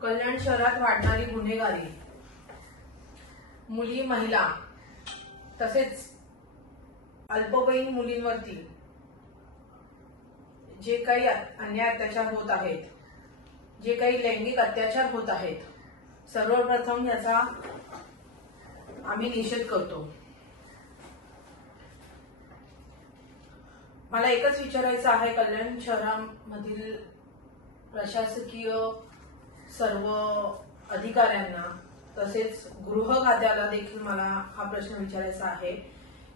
कल्याण शहरात वाढणारी गुन्हेगारी, मुली, महिला तसेच अल्पवयीन मुलींवरती जे काही अन्याय अत्याचार होत आहेत, जे काही लैंगिक अत्याचार होत आहेत, सर्वप्रथम याचा आम्ही निषेध करतो। मला एकच विचारायचं आहे, कल्याण शहरामधील प्रशासकीय सर्व अधिकाऱ्यांना तसेच गृह खात्याला देखील मला हा प्रश्न विचारायचा आहे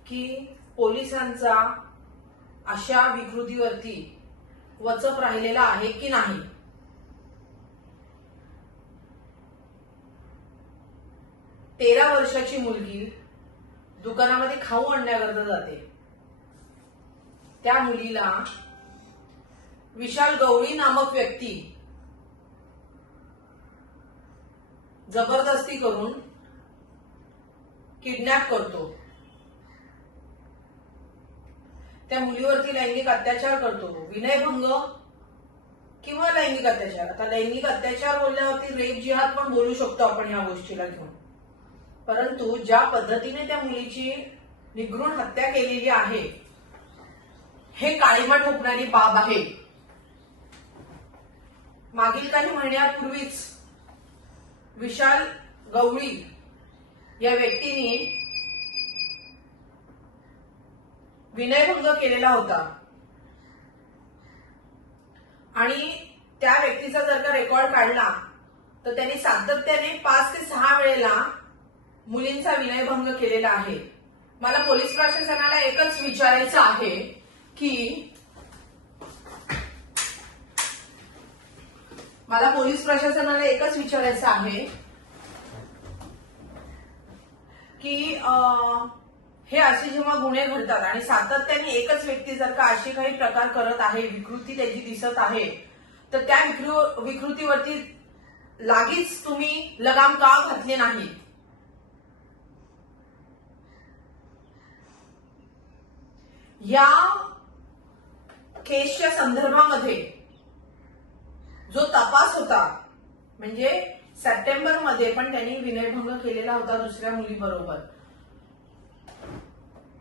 की पोलिसांचा अशा विकृतीवरती वचक राहिलेला आहे की नाही। 13 वर्षाची मुलगी दुकानामध्ये खाऊ आणण्याकरता जाते, त्या मुलीला विशाल गवळी नामक व्यक्ती जबरदस्ती करून किडनॅप करतो, त्या मुलीवरती लैंगिक अत्याचार करतो, विनयभंग किंवा लैंगिक अत्याचार। आता लैंगिक अत्याचार बोलल्यावरती रेप जिहाद पण बोलू शकतो आपण या गोष्टीला घेऊन, परंतु ज्या पद्धतीने त्या मुलीची निगृण हत्या केलेली आहे हे काळीमा ठोकणारी बाब आहे। मागील काही महिन्यापूर्वीच विशाल गवळी या व्यक्तीने विनयभंग केलेला होता आणि त्या व्यक्तीचा जर का रेकॉर्ड काढला तर त्यांनी सातत्याने 5 ते 6 वेळेला मुलींचा विनयभंग केलेला आहे। मला पोलीस प्रशासनाला एकच विचारायचं आहे की हे असे जेव्हा गुन्हे घडतात आणि सातत्याने एकच व्यक्ती जर का असे काही प्रकार करत आहे, विकृती त्याची दिसत आहे, तर त्या विकृतीवरती लागीच तुम्ही लगाम का घातले नाही। या केसच्या संदर्भामध्ये जो तपास होता, म्हणजे सप्टेंबरमध्ये पण त्यांनी विनयभंग केलेला होता दुसऱ्या मुलीबरोबर,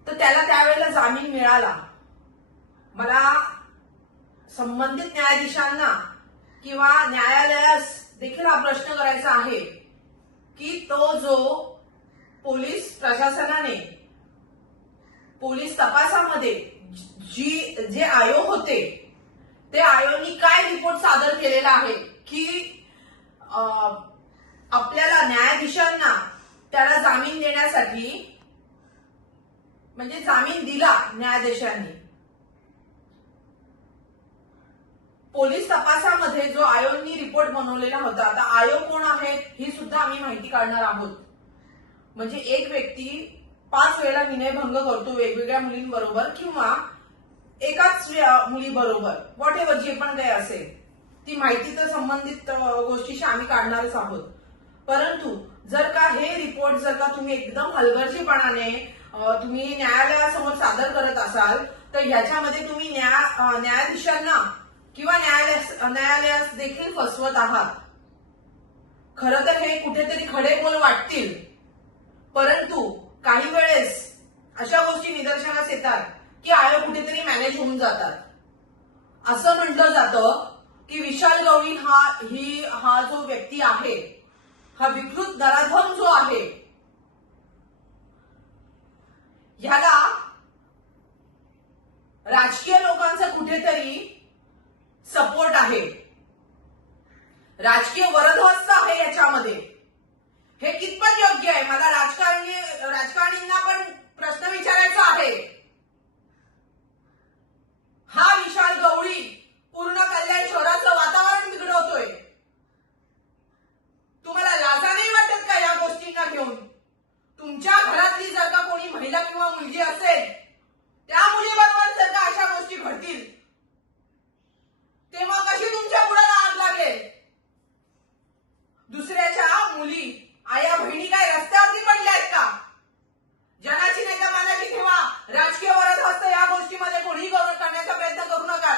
तर त्याला त्यावेळेला जामीन मिळाला। मला संबंधित न्यायाधीशांना किंवा न्यायालयास देखील हा प्रश्न करायचा आहे की तो जो पोलीस प्रशासनाने पोलीस तपासामध्ये जे आयोग होते ते आयोगाने काय रिपोर्ट सादर केलेला आहे की आपल्याला न्यायाधीशांना त्याला जामीन देण्यासाठी, म्हणजे जामीन दिला न्यायाधीशांनी। पोलीस तपासामध्ये जो आयोगाने रिपोर्ट बनवलेला होता, आता आयोग कोण आहेत ही सुद्धा आम्ही माहिती काढणार आहोत। म्हणजे एक व्यक्ती 5 वेळा विनयभंग करतो वेगवेगळ्या मुलींबरोबर किंवा एकाच मुलीबरोबर, व्हॉट एव्हर जे पण काही असेल ती माहिती तर संबंधित गोष्टीशी आम्ही काढणारच आहोत। परंतु जर का हे रिपोर्ट जर का तुम्ही एकदम हलगर्जीपणाने तुम्ही न्यायालयासमोर सादर करत असाल तर ह्याच्यामध्ये तुम्ही न्यायाधीशांना किंवा न्यायालयास देखील फसवत आहात। खरं तर हे कुठेतरी खडे बोल वाटतील, परंतु काही वेळेस अशा गोष्टी निदर्शनास येतात की आयोग कुठेतरी मॅनेज होऊन जातात। असं म्हटलं जातं की विशाल गवळी हा जो व्यक्ती आहे, हा विकृत नराधम जो आहे, ह्याला राजकीय लोकांचा कुठेतरी सपोर्ट आहे, राजकीय वरदहस्त आहे याच्यामध्ये। हे कितपत योग्य आहे? मला राजकारणींना पण प्रश्न विचारायचा आहे। हा विशाल गवळी पूर्ण कल्याण शहराचं वातावरण बिघडवतोय, तुम्हाला लाजा नाही वाटत का या गोष्टींना घेऊन? तुमच्या घरातली जर का कोणी महिला किंवा मुलगी असेल, त्या मुलीबरोबर जर का अशा गोष्टी घडतील तेव्हा कशी तुमच्या बुडाला आग लागेल? दुसऱ्याच्या मुली, आया, बहिणी काय रस्त्यावरती पडल्या आहेत का? जनाची नाही तर मनाची ठेवा। राजकीय वरदहस्त या गोष्टीमध्ये कोणीही करण्याचा प्रयत्न करू नका।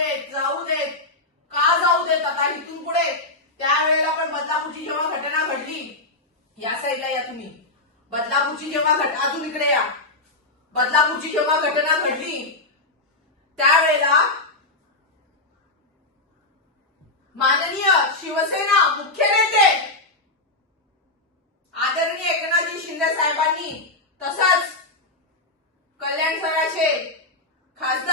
देत जाऊ देत. का जाऊ देत आता इथून पुढे. त्यावेळेला पण बदलापूरची जेव्हा घटना घडली, या साईडला या तुम्ही, बदलापूरची जेव्हा अजून इकडे या, बदलापूरची जेव्हा घटना घडली त्यावेळेला माननीय शिवसेना